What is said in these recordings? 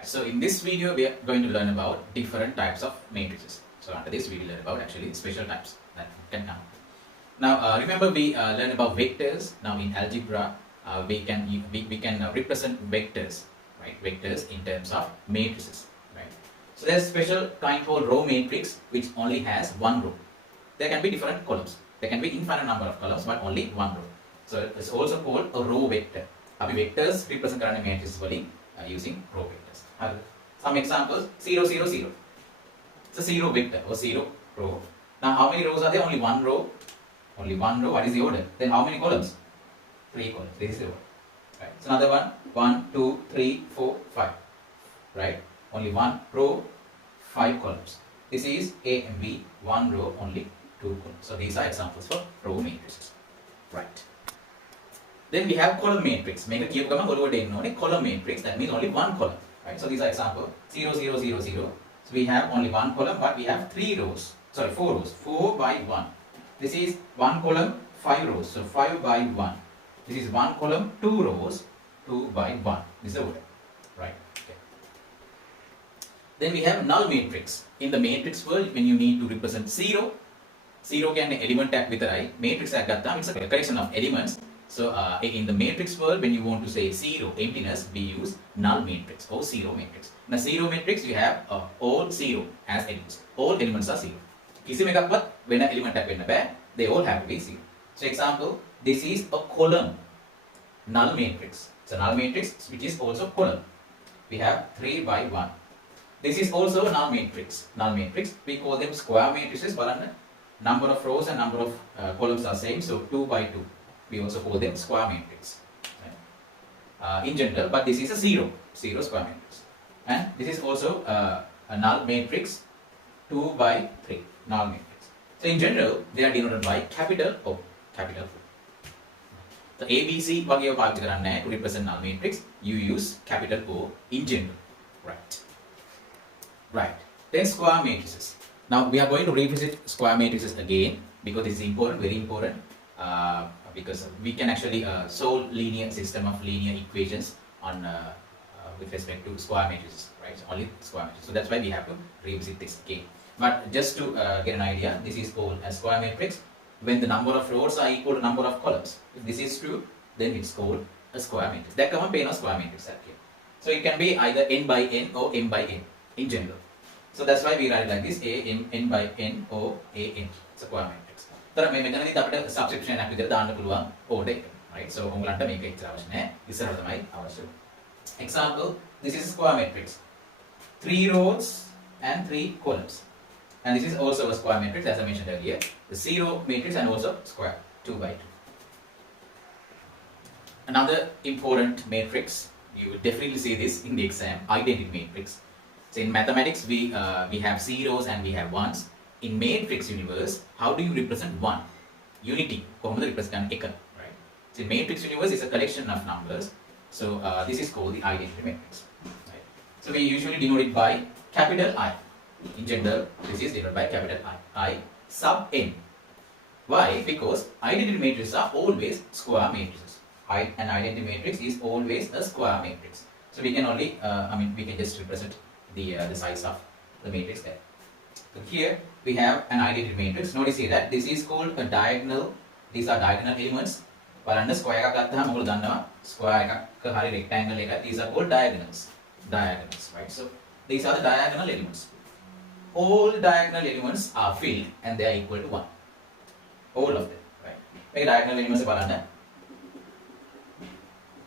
Right, so in this video we are going to learn about different types of matrices. So after this we will learn about actually special types that can come. Now remember we learned about vectors. Now in algebra we can represent vectors, right? Vectors in terms of matrices, right? So there's a special kind called row matrix which only has one row. There can be different columns. There can be infinite number of columns but only one row. So it's also called a row vector. අපි vectors represent කරන්නේ matrices වලින් using row vectors. Some examples: 0, 0, 0. It's a zero vector or zero row. Now how many rows are there? Only one row. Only one row. What is the order? Then how many columns? 3 columns. This is the order. Right. So another one: 1, 2, 3, 4, 5. Right. Only one row, 5 columns. This is A and B. One row, only 2 columns. So these are examples for row matrices. Right. Then we have column matrix. Make a cube column matrix. That means only one column. Right. So these are example 0, 0, 0, 0. So we have only one column, but we have 3 rows. Sorry, 4 rows. 4 by 1. This is one column, 5 rows. So 5 by 1. This is one column, 2 rows, 2 by 1. This is the order. Right. Okay. Then we have null matrix. In the matrix world, when you need to represent 0, 0 can element tag with a matrix tag. It's a collection of elements. So in the matrix world, when you want to say 0, emptiness, we use null matrix or 0 matrix. In a 0 matrix, you have all 0 as elements. All elements are 0. When an element tag they all have to be 0. So example, this is a column null matrix. It's a null matrix which is also column. We have 3 by 1. This is also a null matrix. Null matrix. We call them square matrices. Number of rows and number of columns are same. So 2 by 2. We also call them square matrix. Right? In general, but this is a 0 square matrix. And this is also a null matrix 2 by 3 null matrix. So in general, they are denoted by capital O. Capital O. The ABC to represent null matrix, you use capital O in general. Right. Right. Then square matrices. Now we are going to revisit square matrices again because this is important, very important. Because we can actually solve linear system of linear equations on with respect to square matrices, right? So only square matrices. So that's why we have to revisit this again. But just to get an idea, this is called a square matrix when the number of rows are equal to number of columns. If this is true, then it's called a square matrix. That common pair of square matrix here. So it can be either n by n or m by n in general. So that's why we write it like this: a n by n or a n. Square matrix. तर मैं මෙතනදී අපිට subscription එකක් විදිහට දාන්න පුළුවන් order එක. Right? So උඹලන්ට මේක එච්චර අවශ්‍ය නැහැ. ඉස්සරහට තමයි අවශ්‍ය. Example, this is a square matrix. 3 rows and 3 columns. And this is also a square matrix as I mentioned earlier. The 0 matrix and also square 2 by 2. Another important matrix, you will definitely see this in the exam, identity matrix. So in mathematics we have zeros and we have ones. In matrix universe, how do you represent 1? Unity. Right? So matrix universe is a collection of numbers. So this is called the identity matrix. Right? So we usually denote it by capital I. In general, this is denoted by capital I. I sub n. Why? Because identity matrices are always square matrices. An identity matrix is always a square matrix. So we can only, we can just represent the size of the matrix there. So here we have an identity matrix. Notice here that this is called a diagonal. These are diagonal elements. බලන්න square එකක් ගත්තාම ඔයගොල්ලෝ දන්නවා square එකක හරි rectangle එක. These are called diagonals. Diagonals, right? So these are the diagonal elements. All diagonal elements are filled and they are equal to 1. All of them, right? මේක diagonal elements බලන්න.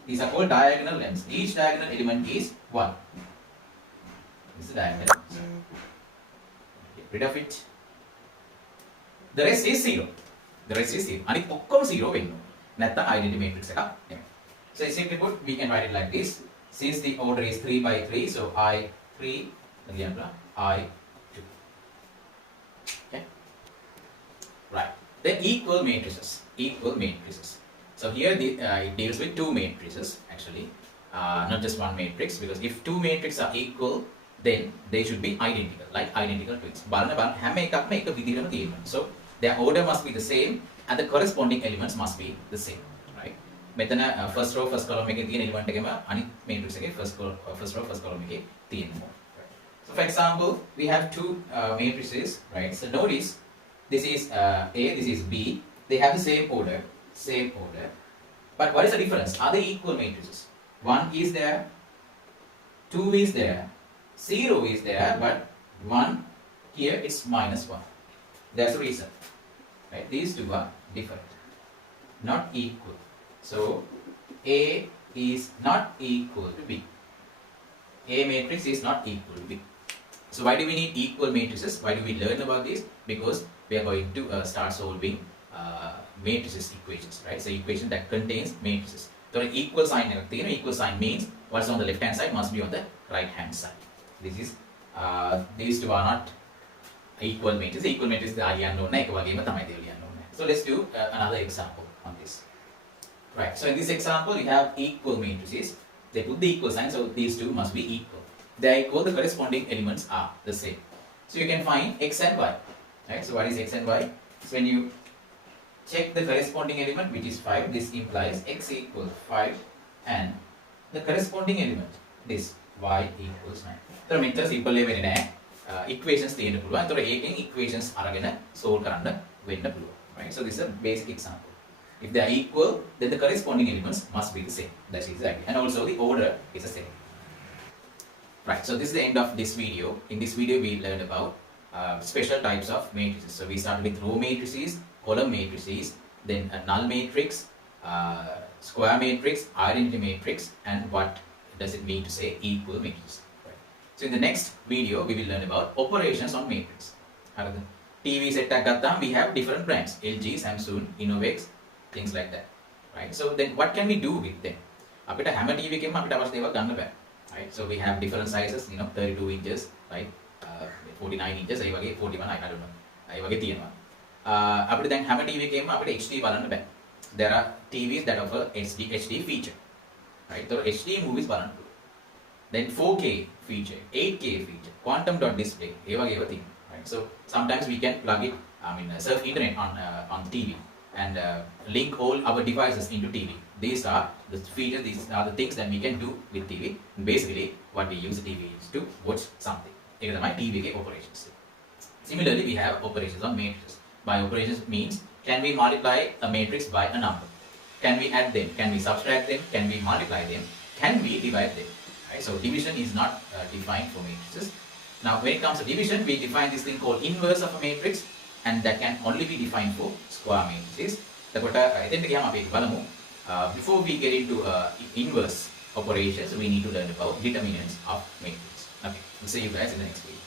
These are called diagonal elements. Each diagonal element is 1. This is diagonal element. Rid of it. The rest is 0. The rest is 0. And it's 0 වෙන්න. නැත්නම් identity matrix එකක් නෙමෙයි. So simply put, we can write it like this. Since the order is 3 by 3, so I3, I2. Okay. Right. Then equal matrices. Equal matrices. So here it deals with 2 matrices actually, not just one matrix. Because if 2 matrices are equal, then they should be identical, like identical twins. So their order must be the same and the corresponding elements must be the same, right? මෙතන first row first column එකේ තියෙන element එකම අනිත් matrix එකේ first row first column එකේ තියෙනවා. So for example, we have two matrices, right? So notice this is A, this is B. They have the same order. But what is the difference? Are they equal matrices? 1 is there, 2 is there, 0 is there, but 1 here it's -1. That's the reason. Right? These two are different, not equal. So A is not equal to B. A matrix is not equal to B. So why do we need equal matrices? Why do we learn about this? Because we are going to start solving matrices equations, right? So equation that contains matrices. So equal sign, equal sign means what's on the left hand side must be on the right hand side. This is these two are not equal matrices. Equal matrices are So let's do another example on this. Right. So in this example, we have equal matrices. They put the equal sign, so these two must be equal. They are equal. The corresponding elements are the same. So you can find x and y. Right. So what is x and y? So when you check the corresponding element, which is 5, this implies x equals 5 and the corresponding element, this y equals 9. So මෙතන simple එක වෙන්නේ නැහැ. Equations තියෙන්න පුළුවන්. ඒතකොට ඒකෙන් equations අරගෙන solve කරන්න වෙන්න පුළුවන්. Right? So this is a basic example. If they are equal, then the corresponding elements must be the same. That's exactly. And also the order is the same. Right. So this is the end of this video. In this video, we learned about special types of matrices. So we started with row matrices, column matrices, then a null matrix, square matrix, identity matrix, and what does it mean to say equal matrix. Right. So in the next video, we will learn about operations on matrix. TV set we have different brands: LG, Samsung, Innovex, things like that. Right. So then what can we do with them? අපිට හැම TV එකෙම අපිට අවශ්‍ය දේවල් ගන්න බෑ. Right. So we have different sizes, 32 inches, right? 49 inches, ඒ වගේ 41, I don't know. ඒ වගේ තියෙනවා. අපිට දැන් හැම TV එකෙම අපිට HD බලන්න බෑ. There are TVs that offer HD feature. Right? So HD movies බලන්න පුළුවන්. Then 4K feature, 8K feature, quantum dot display, ඒ වගේ ඒවා තියෙනවා. Right? So sometimes we can plug it, surf internet on TV and link all our devices into TV. These are the features, these are the things that we can do with TV. Basically, what we use the TV is to watch something. ඒක තමයි TV එකේ operations. Similarly, we have operations on matrices. By operations means, can we multiply a matrix by a number? Can we add them? Can we subtract them? Can we multiply them? Can we divide them? Right? So division is not defined for matrices. Now, when it comes to division, we define this thing called inverse of a matrix, and that can only be defined for square matrices. Before we get into inverse operations, we need to learn about determinants of matrix. Okay, we'll see you guys in the next video.